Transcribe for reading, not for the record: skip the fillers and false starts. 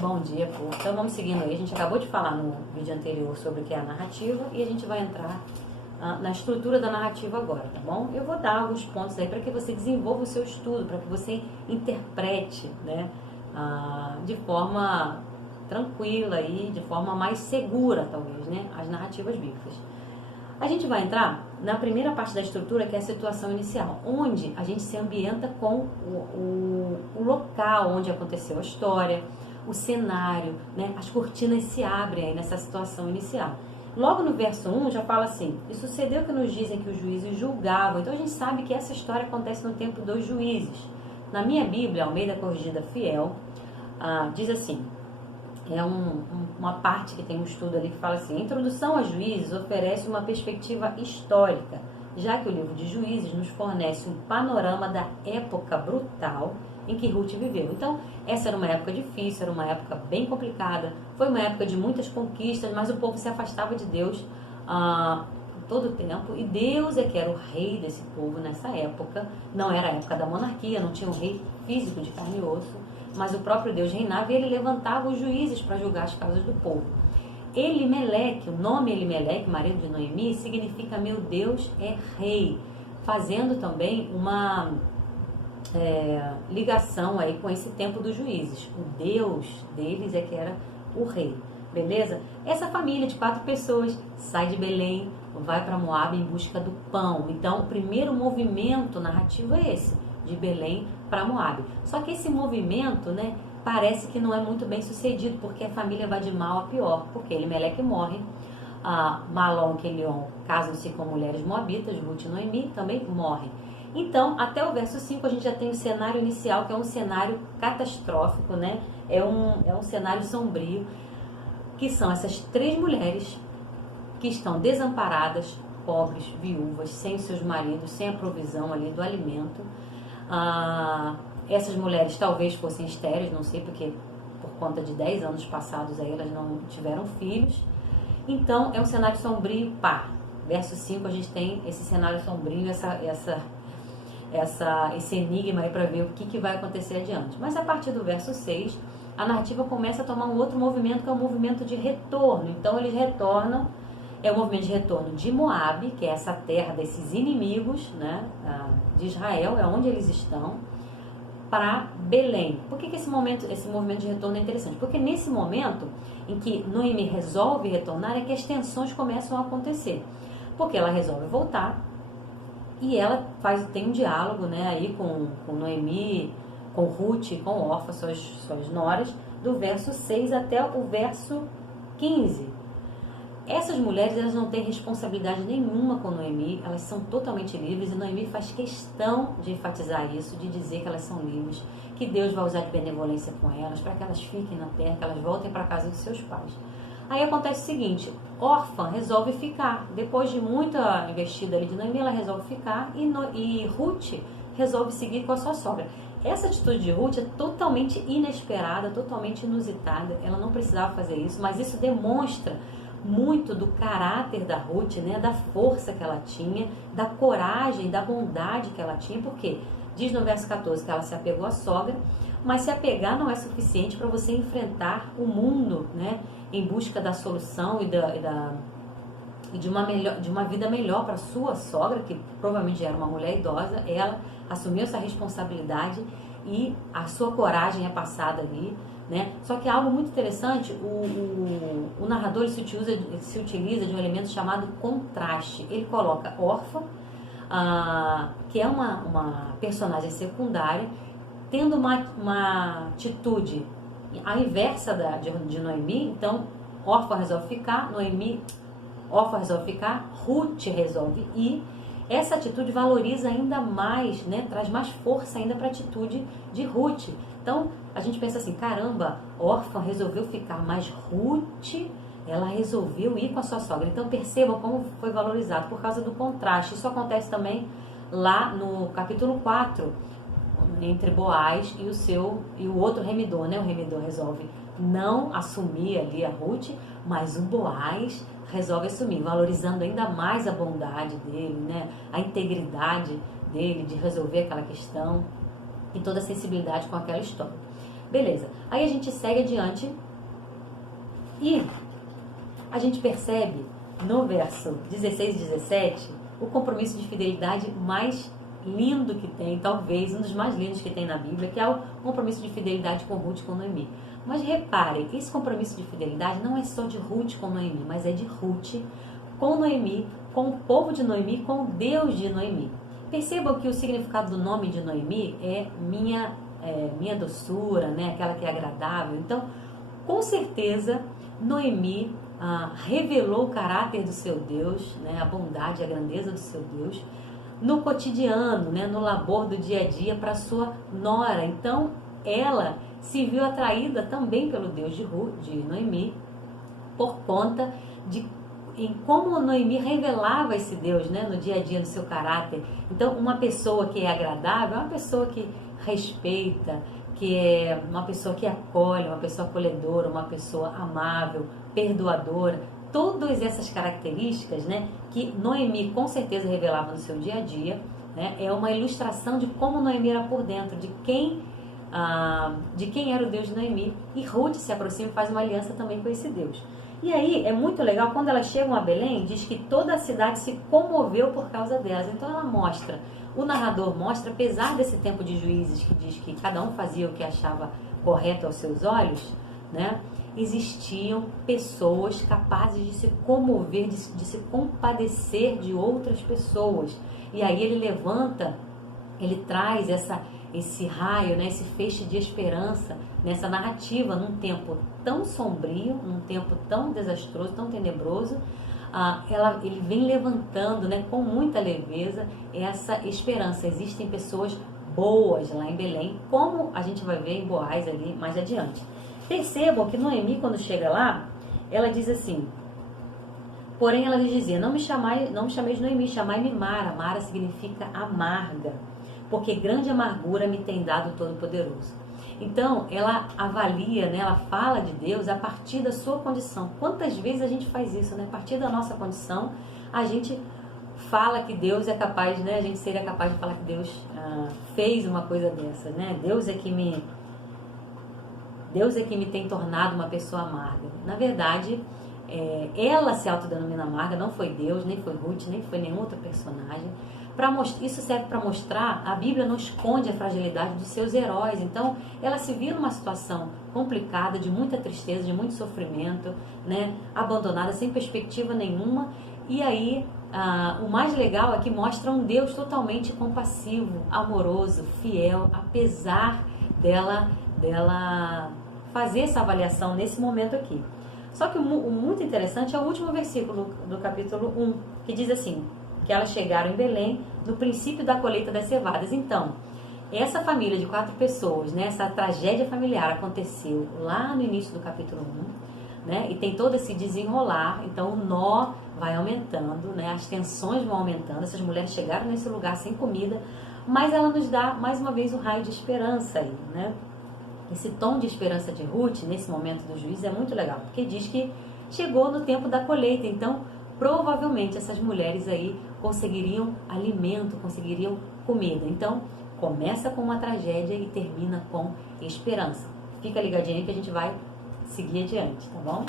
Bom dia, povo. Então vamos seguindo aí. A gente acabou de falar no vídeo anterior sobre o que é a narrativa e a gente vai entrar na estrutura da narrativa agora, tá bom? Eu vou dar alguns pontos aí para que você desenvolva o seu estudo, para que você interprete, né, de forma tranquila e de forma mais segura, talvez, né, as narrativas bíblicas. A gente vai entrar na primeira parte da estrutura, que é a situação inicial, onde a gente se ambienta com o local onde aconteceu a história, o cenário, né? As cortinas se abrem aí nessa situação inicial. Logo no verso 1 já fala assim: e sucedeu que nos dizem que os juízes julgavam. Então a gente sabe que essa história acontece no tempo dos juízes. Na minha Bíblia, Almeida Corrigida Fiel, diz assim, uma parte que tem um estudo ali que fala assim: a introdução a Juízes oferece uma perspectiva histórica, já que o livro de Juízes nos fornece um panorama da época brutal em que Ruth viveu. Então, essa era uma época difícil, era uma época bem complicada, foi uma época de muitas conquistas, mas o povo se afastava de Deus todo o tempo, e Deus é que era o rei desse povo nessa época. Não era a época da monarquia, não tinha um rei físico de carne e osso, mas o próprio Deus reinava e ele levantava os juízes para julgar as causas do povo. Elimeleque, o nome Elimeleque, marido de Noemi, significa meu Deus é rei, fazendo também uma ligação aí com esse tempo dos juízes. O Deus deles é que era o rei, beleza? Essa família de 4 pessoas sai de Belém, vai para Moabe em busca do pão. Então, o primeiro movimento narrativo é esse, de Belém para Moabe. Só que esse movimento, né, parece que não é muito bem sucedido, porque a família vai de mal a pior, porque Elimeleque morre, Malom e Quelion casam-se com mulheres moabitas, Ruth e Noemi também morrem. Então, até o verso 5 a gente já tem o cenário inicial, que é um cenário catastrófico, né? É um cenário sombrio, que são essas 3 mulheres que estão desamparadas, pobres, viúvas, sem seus maridos, sem a provisão ali do alimento. Essas mulheres talvez fossem estéreis, não sei, porque por conta de 10 anos passados aí elas não tiveram filhos. Então, é um cenário sombrio, pá. Verso 5 a gente tem esse cenário sombrio, esse enigma aí para ver o que vai acontecer adiante. Mas a partir do verso 6, a narrativa começa a tomar um outro movimento, que é o movimento de retorno. Então eles retornam, é o movimento de retorno de Moabe, que é essa terra desses inimigos, né, de Israel, é onde eles estão, para Belém. Por que esse movimento de retorno é interessante? Porque nesse momento em que Noemi resolve retornar, é que as tensões começam a acontecer. Porque ela resolve voltar, e ela tem um diálogo, né, aí com Noemi, com Ruth, com Orfa, suas noras, do verso 6 até o verso 15. Essas mulheres, elas não têm responsabilidade nenhuma com Noemi, elas são totalmente livres, e Noemi faz questão de enfatizar isso, de dizer que elas são livres, que Deus vai usar de benevolência com elas, para que elas fiquem na terra, que elas voltem para a casa dos seus pais. Aí acontece o seguinte: Orfa resolve ficar. Depois de muita investida ali de Noemi, ela resolve ficar, e Ruth resolve seguir com a sua sogra. Essa atitude de Ruth é totalmente inesperada, totalmente inusitada. Ela não precisava fazer isso, mas isso demonstra muito do caráter da Ruth, né? Da força que ela tinha, da coragem, da bondade que ela tinha. Porque diz no verso 14 que ela se apegou à sogra, mas se apegar não é suficiente para você enfrentar o mundo, né, em busca da solução e de uma vida melhor para sua sogra, que provavelmente era uma mulher idosa. Ela assumiu essa responsabilidade e a sua coragem é passada ali, né? Só que algo muito interessante, o narrador se utiliza de um elemento chamado contraste. Ele coloca Orfa, que é uma personagem secundária, tendo uma atitude a inversa de Noemi. Então, Orfa resolve ficar, Orfa resolve ficar, Ruth resolve ir. Essa atitude valoriza ainda mais, né, traz mais força ainda para a atitude de Ruth. Então, a gente pensa assim: caramba, Orfa resolveu ficar, mas Ruth, ela resolveu ir com a sua sogra. Então, percebam como foi valorizado por causa do contraste. Isso acontece também lá no capítulo 4, entre Boaz e o outro remidor, né? O remidor resolve não assumir ali a Ruth, mas o Boaz resolve assumir, valorizando ainda mais a bondade dele, né? A integridade dele de resolver aquela questão e toda a sensibilidade com aquela história. Beleza. Aí a gente segue adiante e a gente percebe no verso 16 e 17 o compromisso de fidelidade mais lindo que tem, talvez um dos mais lindos que tem na Bíblia, que é o compromisso de fidelidade com Ruth e com Noemi. Mas repare, esse compromisso de fidelidade não é só de Ruth com Noemi, mas é de Ruth com Noemi, com o povo de Noemi, com o Deus de Noemi. Percebam que o significado do nome de Noemi é minha doçura, né? Aquela que é agradável. Então, com certeza, Noemi revelou o caráter do seu Deus, né? A bondade, a grandeza do seu Deus, no cotidiano, né? No labor do dia a dia para sua nora. Então, ela se viu atraída também pelo Deus de Noemi, por conta de em como Noemi revelava esse Deus, né, no dia a dia, no seu caráter. Então, uma pessoa que é agradável é uma pessoa que respeita, que é uma pessoa que acolhe, uma pessoa acolhedora, uma pessoa amável, perdoadora. Todas essas características, né, que Noemi com certeza revelava no seu dia a dia, né, é uma ilustração de como Noemi era por dentro, de quem era o Deus de Noemi. E Ruth se aproxima e faz uma aliança também com esse Deus. E aí é muito legal, quando elas chegam a Belém, diz que toda a cidade se comoveu por causa delas. Então ela mostra, o narrador mostra, apesar desse tempo de Juízes que diz que cada um fazia o que achava correto aos seus olhos, né, existiam pessoas capazes de se comover, de se compadecer de outras pessoas. E aí ele levanta, ele traz esse raio, né, esse feixe de esperança nessa narrativa, num tempo tão sombrio, num tempo tão desastroso, tão tenebroso. Ele vem levantando, né, com muita leveza essa esperança. Existem pessoas boas lá em Belém, como a gente vai ver em Boaz ali mais adiante. Percebam que Noemi, quando chega lá, ela diz assim, porém ela lhe dizia, não me chameis Noemi, chamai-me Mara. Mara significa amarga, porque grande amargura me tem dado o Todo-Poderoso. Então, ela avalia, né, ela fala de Deus a partir da sua condição. Quantas vezes a gente faz isso, né? A partir da nossa condição, a gente fala que Deus é capaz, né? A gente seria capaz de falar que Deus fez uma coisa dessa, né? Deus é que me tem tornado uma pessoa amarga. Na verdade, ela se autodenomina amarga, não foi Deus, nem foi Ruth, nem foi nenhum outro personagem. Isso serve para mostrar, a Bíblia não esconde a fragilidade dos seus heróis. Então, ela se viu numa situação complicada, de muita tristeza, de muito sofrimento, né? Abandonada, sem perspectiva nenhuma. E aí, o mais legal é que mostra um Deus totalmente compassivo, amoroso, fiel, apesar dela fazer essa avaliação nesse momento aqui. Só que o muito interessante é o último versículo do capítulo 1, que diz assim, que elas chegaram em Belém no princípio da colheita das cevadas. Então, essa família de 4 pessoas, né, essa tragédia familiar aconteceu lá no início do capítulo 1, né, e tem todo esse desenrolar. Então o nó vai aumentando, né, as tensões vão aumentando. Essas mulheres chegaram nesse lugar sem comida, mas ela nos dá mais uma vez um raio de esperança aí, né? Esse tom de esperança de Ruth nesse momento do juízo é muito legal, porque diz que chegou no tempo da colheita. Então provavelmente essas mulheres aí conseguiriam alimento, conseguiriam comida. Então, começa com uma tragédia e termina com esperança. Fica ligadinho aí que a gente vai seguir adiante, tá bom?